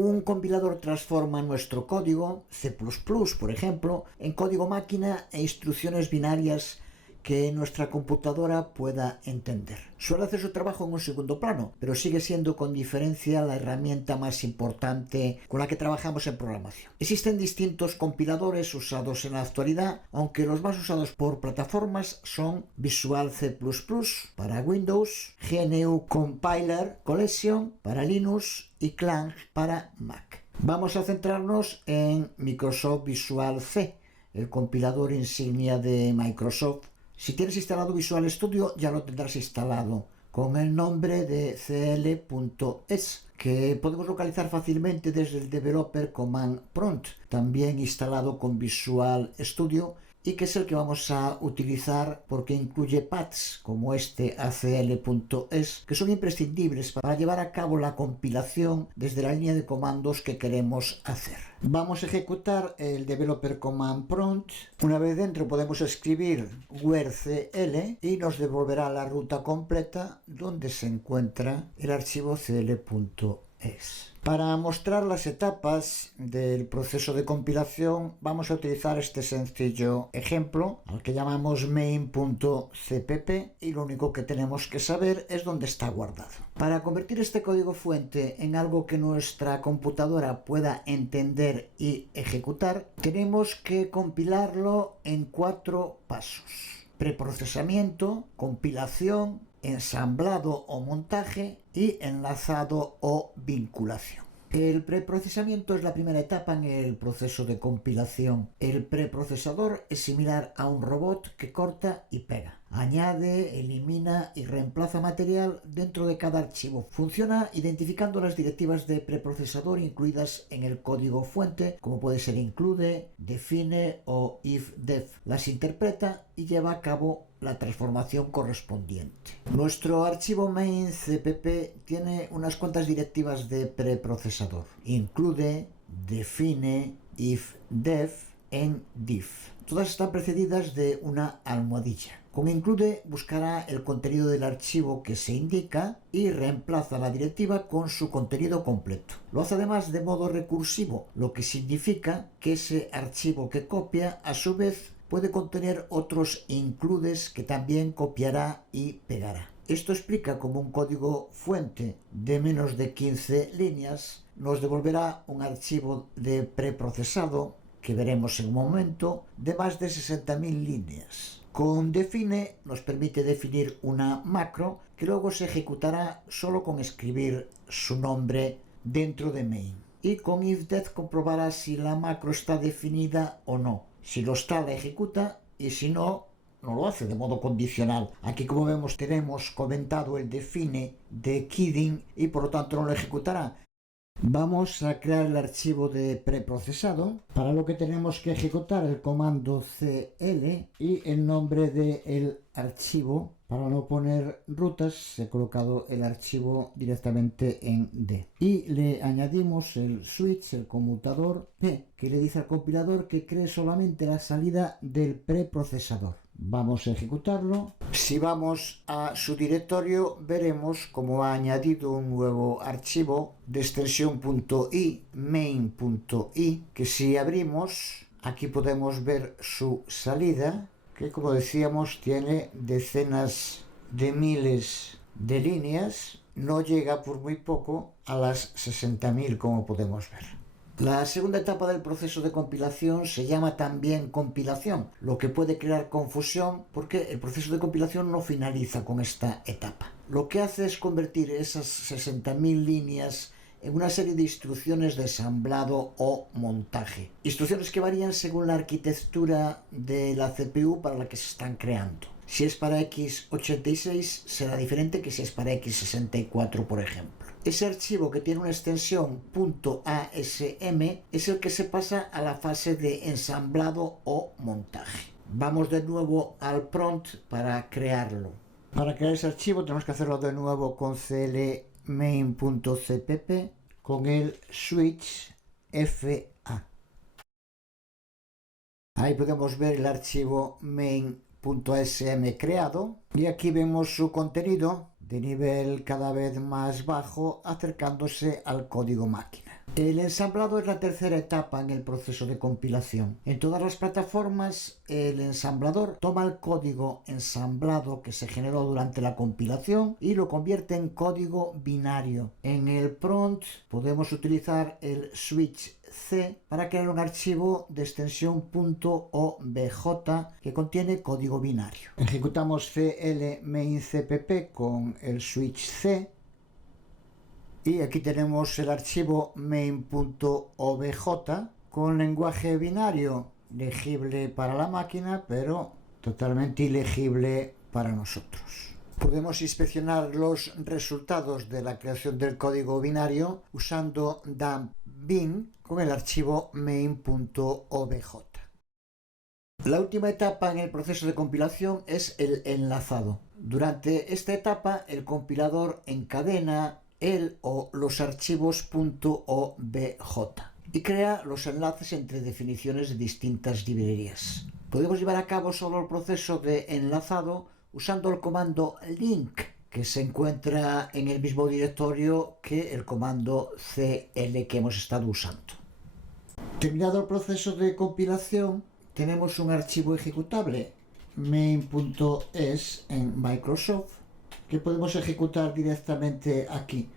Un compilador transforma nuestro código, C++, por ejemplo, en código máquina e instrucciones binarias que nuestra computadora pueda entender. Suele hacer su trabajo en un segundo plano, pero sigue siendo con diferencia la herramienta más importante con la que trabajamos en programación. Existen distintos compiladores usados en la actualidad, aunque los más usados por plataformas son Visual C++ para Windows, GNU Compiler Collection para Linux y Clang para Mac. Vamos a centrarnos en Microsoft Visual C, el compilador insignia de Microsoft. Si tienes instalado Visual Studio, ya lo tendrás instalado con el nombre de cl.es, que podemos localizar fácilmente desde el Developer Command Prompt, también instalado con Visual Studio, y que es el que vamos a utilizar porque incluye paths como este acl.es, que son imprescindibles para llevar a cabo la compilación desde la línea de comandos que queremos hacer. Vamos a ejecutar el Developer Command Prompt. Una vez dentro podemos escribir where.cl y nos devolverá la ruta completa donde se encuentra el archivo cl.es. Para mostrar las etapas del proceso de compilación vamos a utilizar este sencillo ejemplo al que llamamos main.cpp y lo único que tenemos que saber es dónde está guardado. Para convertir este código fuente en algo que nuestra computadora pueda entender y ejecutar, tenemos que compilarlo en 4 pasos: preprocesamiento, compilación, ensamblado o montaje y enlazado o vinculación. El preprocesamiento es la primera etapa en el proceso de compilación. El preprocesador es similar a un robot que corta y pega. Añade, elimina y reemplaza material dentro de cada archivo. Funciona identificando las directivas de preprocesador incluidas en el código fuente, como puede ser include, define o ifdef. Las interpreta y lleva a cabo la transformación correspondiente. Nuestro archivo main.cpp tiene unas cuantas directivas de preprocesador: include, define, ifdef, endif. Todas están precedidas de una almohadilla. Con include buscará el contenido del archivo que se indica y reemplaza la directiva con su contenido completo. Lo hace además de modo recursivo, lo que significa que ese archivo que copia a su vez puede contener otros includes que también copiará y pegará. Esto explica cómo un código fuente de menos de 15 líneas nos devolverá un archivo de preprocesado, que veremos en un momento, de más de 60.000 líneas. Con define nos permite definir una macro que luego se ejecutará solo con escribir su nombre dentro de main. Y con ifdef comprobará si la macro está definida o no. Si lo está, la ejecuta, y si no, no lo hace de modo condicional. Aquí, como vemos, tenemos comentado el define de Kidding y por lo tanto no lo ejecutará. Vamos a crear el archivo de preprocesado, para lo que tenemos que ejecutar el comando cl y el nombre del archivo. Para no poner rutas, he colocado el archivo directamente en D. Y le añadimos el switch, el conmutador P, que le dice al compilador que cree solamente la salida del preprocesador. Vamos a ejecutarlo. Si vamos a su directorio, veremos cómo ha añadido un nuevo archivo de extensión .i, main.i, que si abrimos, aquí podemos ver su salida, que como decíamos tiene decenas de miles de líneas, no llega por muy poco a las 60.000 como podemos ver. La segunda etapa del proceso de compilación se llama también compilación, lo que puede crear confusión porque el proceso de compilación no finaliza con esta etapa. Lo que hace es convertir esas 60.000 líneas en una serie de instrucciones de ensamblado o montaje. Instrucciones que varían según la arquitectura de la CPU para la que se están creando. Si es para x86 será diferente que si es para x64, por ejemplo. Ese archivo que tiene una extensión .asm es el que se pasa a la fase de ensamblado o montaje. Vamos de nuevo al prompt para crearlo. Para crear ese archivo tenemos que hacerlo de nuevo con cl main.cpp con el switch fa. Ahí podemos ver el archivo main.asm creado y aquí vemos su contenido de nivel cada vez más bajo acercándose al código máquina. El ensamblado es la tercera etapa en el proceso de compilación. En todas las plataformas, el ensamblador toma el código ensamblado que se generó durante la compilación y lo convierte en código binario. En el prompt podemos utilizar el switch C para crear un archivo de extensión .obj que contiene código binario. Ejecutamos cl main cpp con el switch C. Y aquí tenemos el archivo main.obj con lenguaje binario legible para la máquina, pero totalmente ilegible para nosotros. Podemos inspeccionar los resultados de la creación del código binario usando dump bin con el archivo main.obj. La última etapa en el proceso de compilación es el enlazado. Durante esta etapa, el compilador encadena el o los archivos .obj y crea los enlaces entre definiciones de distintas librerías. Podemos llevar a cabo solo el proceso de enlazado usando el comando link, que se encuentra en el mismo directorio que el comando cl que hemos estado usando. Terminado el proceso de compilación, tenemos un archivo ejecutable main.es en Microsoft que podemos ejecutar directamente aquí.